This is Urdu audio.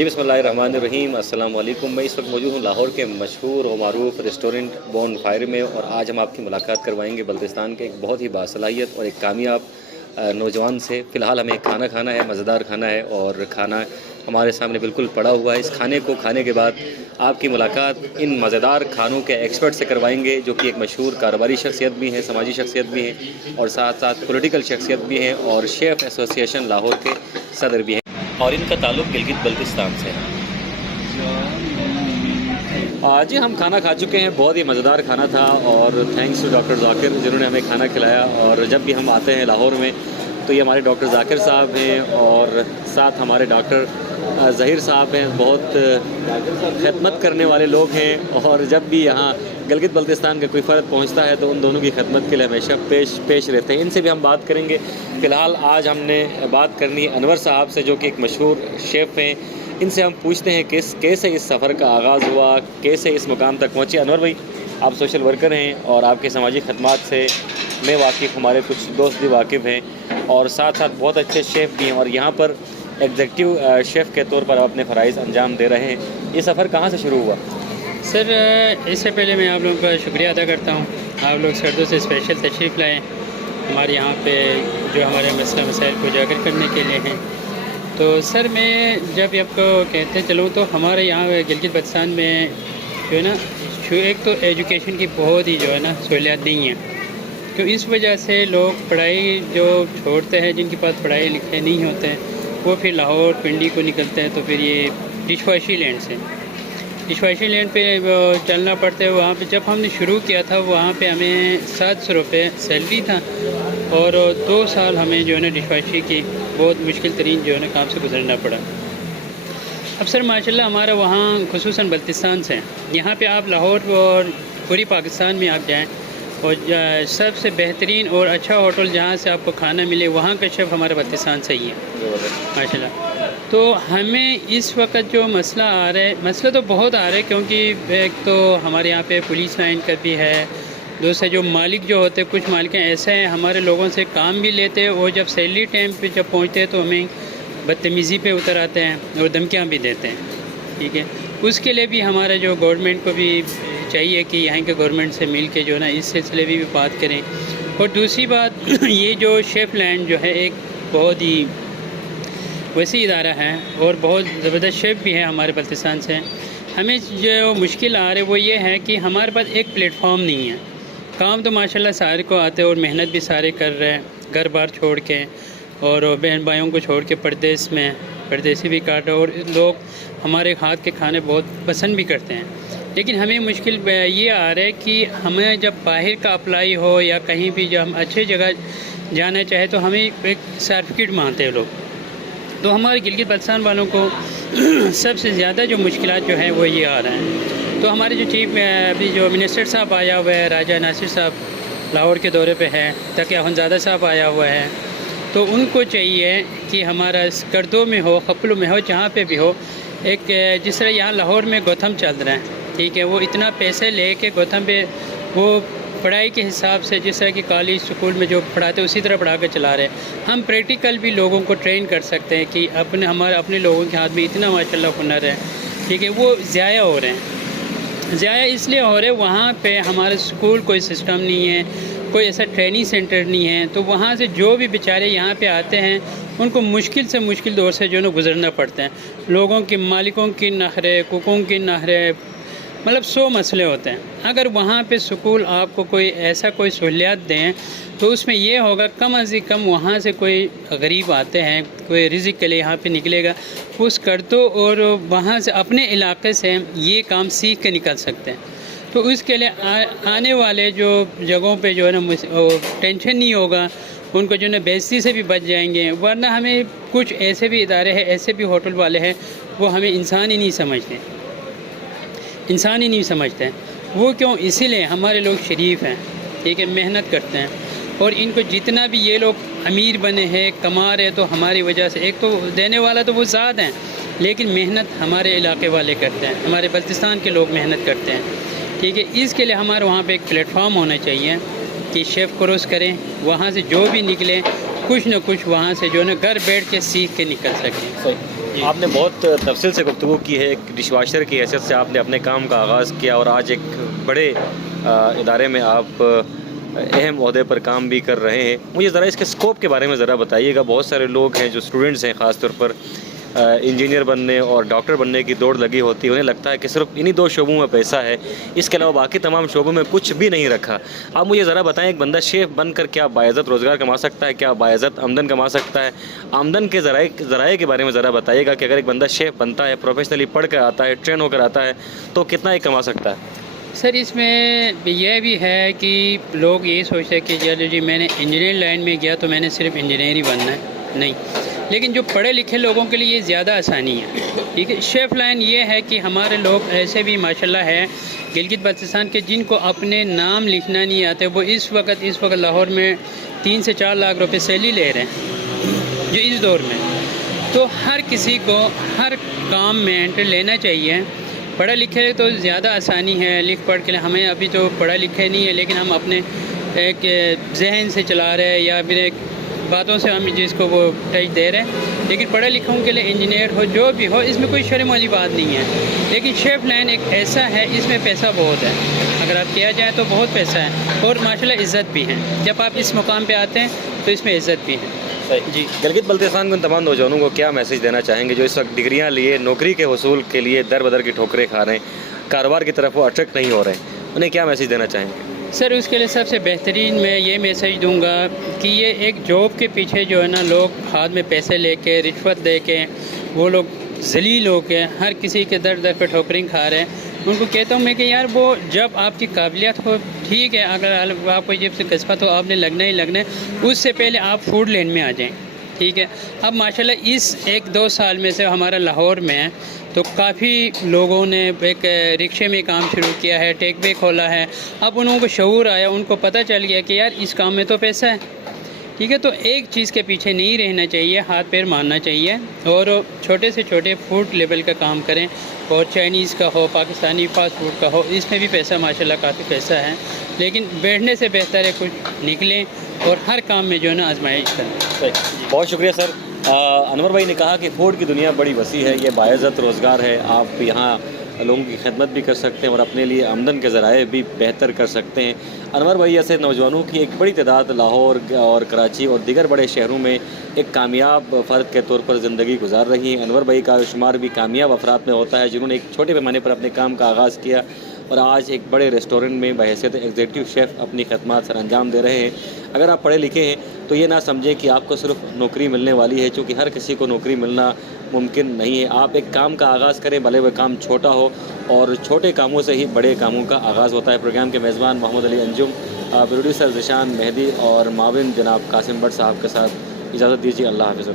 جی بسم اللہ الرحمن الرحیم، السلام علیکم۔ میں اس وقت موجود ہوں لاہور کے مشہور و معروف ریسٹورنٹ بون فائر میں، اور آج ہم آپ کی ملاقات کروائیں گے بلتستان کے ایک بہت ہی باصلاحیت اور ایک کامیاب نوجوان سے۔ فی الحال ہمیں کھانا کھانا ہے، مزیدار کھانا ہے، اور کھانا ہمارے سامنے بالکل پڑا ہوا ہے۔ اس کھانے کو کھانے کے بعد آپ کی ملاقات ان مزیدار کھانوں کے ایکسپرٹ سے کروائیں گے، جو کہ ایک مشہور کاروباری شخصیت بھی ہیں، سماجی شخصیت بھی ہیں، اور ساتھ ساتھ پولیٹیکل شخصیت بھی ہیں، اور شیف ایسوسی ایشن لاہور کے صدر بھی ہیں، اور ان کا تعلق گلگت بلتستان سے ہے۔ جی ہم کھانا کھا چکے ہیں، بہت ہی مزیدار کھانا تھا، اور تھینکس ٹو ڈاکٹر ذاکر جنہوں نے ہمیں کھانا کھلایا۔ اور جب بھی ہم آتے ہیں لاہور میں تو یہ ہمارے ڈاکٹر ذاکر صاحب ہیں، اور ساتھ ہمارے ڈاکٹر ظہیر صاحب ہیں، بہت خدمت کرنے والے لوگ ہیں، اور جب بھی یہاں گلگت بلتستان کا کوئی فرد پہنچتا ہے تو ان دونوں کی خدمت کے لیے ہمیشہ پیش رہتے ہیں۔ ان سے بھی ہم بات کریں گے۔ فی الحال آج ہم نے بات کرنی ہے انور صاحب سے، جو کہ ایک مشہور شیف ہیں۔ ان سے ہم پوچھتے ہیں کہ کیسے اس سفر کا آغاز ہوا، کیسے اس مقام تک پہنچے۔ انور بھائی، آپ سوشل ورکر ہیں اور آپ کے سماجی خدمات سے میں واقف، ہمارے کچھ دوست بھی واقف ہیں، اور ساتھ ساتھ بہت اچھے شیف بھی ہیں، اور یہاں پر ایگزیکٹو شیف کے طور پر آپ اپنے فرائض انجام دے رہے ہیں۔ یہ سفر کہاں سے شروع ہوا؟ سر، اس سے پہلے میں آپ لوگوں کا شکریہ ادا کرتا ہوں، آپ لوگ سردوں سے اسپیشل تشریف لائیں ہمارے یہاں پہ، جو ہمارے مسئلہ مسائل کو اجاگر کرنے کے لیے ہیں۔ تو سر، میں جب آپ کو کہتے چلوں تو ہمارے یہاں گلگت بلتستان میں جو ہے نا، ایک تو ایجوکیشن کی بہت ہی جو ہے نا سہولیات نہیں ہیں، تو اس وجہ سے لوگ پڑھائی جو چھوڑتے ہیں، جن کے پاس پڑھائی لکھائی نہیں ہوتے ہیں، وہ پھر لاہور پنڈی کو نکلتے ہیں، تو پھر یہ ڈش واشی لینڈ سے پہ چلنا پڑتا ہے۔ وہاں پہ جب ہم نے شروع کیا تھا، وہاں پہ ہمیں 700 روپے سیلری تھا، اور 2 سال ہمیں جو ہے نا ڈش واشی کی بہت مشکل ترین جو ہے نا کام سے گزرنا پڑا۔ اب سر ماشاءاللہ ہمارا وہاں خصوصاً بلتستان سے، یہاں پہ آپ لاہور اور پوری پاکستان میں آپ جائیں، اور سب سے بہترین اور اچھا ہوٹل جہاں سے آپ کو کھانا ملے، وہاں کا شیف ہمارا بلتستان سے ہی ہے ماشاءاللہ۔ تو ہمیں اس وقت جو مسئلہ آ رہا ہے، مسئلہ تو بہت آ رہا ہے، کیونکہ ایک تو ہمارے یہاں پہ پولیس لائن کا بھی ہے، دوسرے جو مالک جو ہوتے، کچھ مالک ایسے ہیں ہمارے لوگوں سے کام بھی لیتے، اور جب سیلری ٹائم پہ جب پہنچتے ہیں تو ہمیں بدتمیزی پہ اتر آتے ہیں اور دھمکیاں بھی دیتے ہیں، ٹھیک ہے۔ اس کے لیے بھی ہمارا جو گورنمنٹ کو بھی چاہیے کہ یہاں کے گورنمنٹ سے مل کے جو ہے نا اس سلسلے بھی بات کریں۔ اور دوسری بات، یہ جو شیف لینڈ جو ہے ایک بہت ہی وسیع ادارہ ہے، اور بہت زبردست شیف بھی ہے ہمارے بلتستان سے۔ ہمیں جو مشکل آ رہی ہے وہ یہ ہے کہ ہمارے پاس ایک پلیٹ فارم نہیں ہے۔ کام تو ماشاءاللہ سارے کو آتے، اور محنت بھی سارے کر رہے ہیں، گھر بار چھوڑ کے، اور بہن بھائیوں کو چھوڑ کے پردیسی بھی کاٹ رہے، اور لوگ ہمارے ہاتھ کے کھانے بہت پسند بھی کرتے ہیں۔ لیکن ہمیں مشکل یہ آ رہا ہے کہ ہمیں جب باہر کا اپلائی ہو یا کہیں بھی جب ہم اچھے جگہ جانا چاہے تو ہمیں ایک سرٹیفکیٹ مانگتے ہیں لوگ۔ تو ہمارے گلگت بلتستان والوں کو سب سے زیادہ جو مشکلات جو ہیں وہ یہ آ رہے ہیں۔ تو ہمارے جو چیف ابھی جو منسٹر صاحب آیا ہوا ہے، راجہ ناصر صاحب لاہور کے دورے پہ ہے، تاکہ اخنزادہ صاحب آیا ہوا ہے، تو ان کو چاہیے کہ ہمارا کردوں میں ہو، خپلوں میں ہو، جہاں پہ بھی ہو، ایک جس طرح یہاں لاہور میں گوتم چل رہا ہے، ٹھیک ہے، وہ اتنا پیسے لے کے گوتم پہ وہ پڑھائی کے حساب سے جس طرح کہ کالج اسکول میں جو پڑھاتے اسی طرح پڑھا کے چلا رہے ہیں۔ ہم پریکٹیکل بھی لوگوں کو ٹرین کر سکتے ہیں کہ اپنے لوگوں کے ہاتھ میں اتنا ماشاءاللہ ہنر ہے، ٹھیک ہے، وہ ضائع ہو رہے ہیں۔ ضائع اس لیے ہو رہے ہیں، وہاں پہ ہمارے اسکول کوئی سسٹم نہیں ہے، کوئی ایسا ٹریننگ سینٹر نہیں ہے، تو وہاں سے جو بھی بیچارے یہاں پہ آتے ہیں ان کو مشکل سے مشکل دور سے جو ہے نا گزرنا پڑتا ہے۔ لوگوں کی، مالکوں کی نخرے، کوکوں کی نخرے، مطلب 100 مسئلے ہوتے ہیں۔ اگر وہاں پہ سکول آپ کو کوئی سہولیات دیں تو اس میں یہ ہوگا کم از کم وہاں سے کوئی غریب آتے ہیں، کوئی رزق کے لیے یہاں پہ نکلے گا، اس کرتو اور وہاں سے اپنے علاقے سے یہ کام سیکھ کے نکل سکتے ہیں۔ تو اس کے لیے آنے والے جو جگہوں پہ جو ہے نا ٹینشن نہیں ہوگا، ان کو جو ہے نا بےعزتی سے بھی بچ جائیں گے۔ ورنہ ہمیں کچھ ایسے بھی ادارے ہیں، ایسے بھی ہوٹل والے ہیں، وہ ہمیں انسان ہی نہیں سمجھتے ہیں۔ وہ کیوں؟ اسی لیے ہمارے لوگ شریف ہیں، ٹھیک ہے، محنت کرتے ہیں، اور ان کو جتنا بھی یہ لوگ امیر بنے ہیں، کما رہے، تو ہماری وجہ سے ایک تو دینے والا تو وہ ذات ہیں، لیکن محنت ہمارے علاقے والے کرتے ہیں، ہمارے بلتستان کے لوگ محنت کرتے ہیں، ٹھیک ہے۔ اس کے لیے ہمارے وہاں پہ ایک پلیٹ فارم ہونا چاہیے کہ شیف کروس کریں، وہاں سے جو بھی نکلے کچھ نہ کچھ وہاں سے جو ہے نا گھر بیٹھ کے سیکھ کے نکل سکیں۔ جی آپ نے بہت تفصیل سے گفتگو کی ہے. ایک ڈش واشر کی حیثیت سے آپ نے اپنے کام کا آغاز کیا اور آج ایک بڑے ادارے میں آپ اہم عہدے پر کام بھی کر رہے ہیں. مجھے ذرا اس کے اسکوپ کے بارے میں ذرا بتائیے گا. بہت سارے لوگ ہیں جو اسٹوڈنٹس ہیں خاص طور پر انجینئر بننے اور ڈاکٹر بننے کی دوڑ لگی ہوتی ہے. انہیں لگتا ہے کہ صرف انہی 2 شعبوں میں پیسہ ہے, اس کے علاوہ باقی تمام شعبوں میں کچھ بھی نہیں رکھا. آپ مجھے ذرا بتائیں ایک بندہ شیف بن کر کیا باعزت روزگار کما سکتا ہے, کیا باعزت آمدن کما سکتا ہے. آمدن کے ذرائع کے بارے میں ذرا بتائیے گا کہ اگر ایک بندہ شیف بنتا ہے, پروفیشنلی پڑھ کر آتا ہے, ٹرین ہو کر آتا ہے, تو کتنا ایک کما سکتا ہے. سر اس میں یہ بھی ہے کہ لوگ یہی سوچتے ہیں کہ چلو جی میں نے انجینئرنگ لائن میں گیا تو میں نے صرف انجینئر ہی بننا ہے. نہیں, لیکن جو پڑھے لکھے لوگوں کے لیے یہ زیادہ آسانی ہے. ٹھیک ہے, شیف لائن یہ ہے کہ ہمارے لوگ ایسے بھی ماشاءاللہ ہے گلگت بلتستان کے جن کو اپنے نام لکھنا نہیں آتے, وہ اس وقت لاہور میں 3 سے 4 لاکھ روپے سیلری لے رہے ہیں جو اس دور میں. تو ہر کسی کو ہر کام میں انٹر لینا چاہیے. پڑھے لکھے تو زیادہ آسانی ہے, لکھ پڑھ کے ہمیں ابھی تو پڑھا لکھے نہیں ہے لیکن ہم اپنے ایک ذہن سے چلا رہے ہیں یا پھر ایک باتوں سے ہم جس کو وہ ٹچ دے رہے ہیں. لیکن پڑھے لکھوں کے لیے انجینئر ہو جو بھی ہو اس میں کوئی شرم والی بات نہیں ہے. لیکن شیف لائن ایک ایسا ہے اس میں پیسہ بہت ہے, اگر آپ کیا جائے تو بہت پیسہ ہے اور ماشاءاللہ عزت بھی ہے. جب آپ اس مقام پہ آتے ہیں تو اس میں عزت بھی ہے. جی, گلگت بلتستان کے ان تمام نوجوانوں کو کیا میسج دینا چاہیں گے جو اس وقت ڈگریاں لیے نوکری کے حصول کے لیے در بدر کی ٹھوکریں کھا رہے ہیں, کاروبار کی طرف وہ اٹریکٹ نہیں ہو رہے ہیں, انہیں کیا میسج دینا چاہیں گے. سر اس کے لیے سب سے بہترین میں یہ میسج دوں گا کہ یہ ایک جاب کے پیچھے جو ہے نا لوگ ہاتھ میں پیسے لے کے رشوت دے کے وہ لوگ ذلیل ہو کے ہر کسی کے در در پہ ٹھوکریں کھا رہے ہیں. ان کو کہتا ہوں میں کہ یار وہ جب آپ کی قابلیت ہو ٹھیک ہے, اگر آپ کو جب سے قسمت ہو آپ نے لگنا ہی لگنا ہے, اس سے پہلے آپ فوڈ لین میں آ جائیں. ٹھیک ہے, اب ماشاءاللہ اس 1-2 سال میں سے ہمارا لاہور میں ہے تو کافی لوگوں نے ایک رکشے میں کام شروع کیا ہے, ٹیک وے کھولا ہے. اب انہوں کو شعور آیا, ان کو پتہ چل گیا کہ یار اس کام میں تو پیسہ ہے. ٹھیک ہے, تو ایک چیز کے پیچھے نہیں رہنا چاہیے, ہاتھ پیر مارنا چاہیے اور چھوٹے سے چھوٹے فوڈ لیول کا کام کریں. اور چائنیز کا ہو, پاکستانی فاسٹ فوڈ کا ہو, اس میں بھی پیسہ ماشاءاللہ کافی پیسہ ہے. لیکن بیٹھنے سے بہتر ہے کچھ نکلیں اور ہر کام میں جو ہے نا آزمائش کریں. بہت شکریہ سر. انور بھائی نے کہا کہ فوڈ کی دنیا بڑی وسیع ہے, یہ باعزت روزگار ہے. آپ یہاں لوگوں کی خدمت بھی کر سکتے ہیں اور اپنے لیے آمدن کے ذرائع بھی بہتر کر سکتے ہیں. انور بھائی ایسے نوجوانوں کی ایک بڑی تعداد لاہور اور کراچی اور دیگر بڑے شہروں میں ایک کامیاب فرد کے طور پر زندگی گزار رہی ہیں. انور بھائی کا شمار بھی کامیاب افراد میں ہوتا ہے جنہوں نے ایک چھوٹے پیمانے پر اپنے کام کا آغاز کیا اور آج ایک بڑے ریسٹورنٹ میں بحیثیت ایگزیکٹو شیف اپنی خدمات سر انجام دے رہے ہیں. اگر آپ پڑھے لکھے ہیں تو یہ نہ سمجھیں کہ آپ کو صرف نوکری ملنے والی ہے, چونکہ ہر کسی کو نوکری ملنا ممکن نہیں ہے. آپ ایک کام کا آغاز کریں, بھلے وہ کام چھوٹا ہو, اور چھوٹے کاموں سے ہی بڑے کاموں کا آغاز ہوتا ہے. پروگرام کے میزبان محمد علی انجم, پروڈیوسر ذیشان مہدی اور معاون جناب قاسم بٹ صاحب کے ساتھ اجازت دیجیے. اللہ حافظ.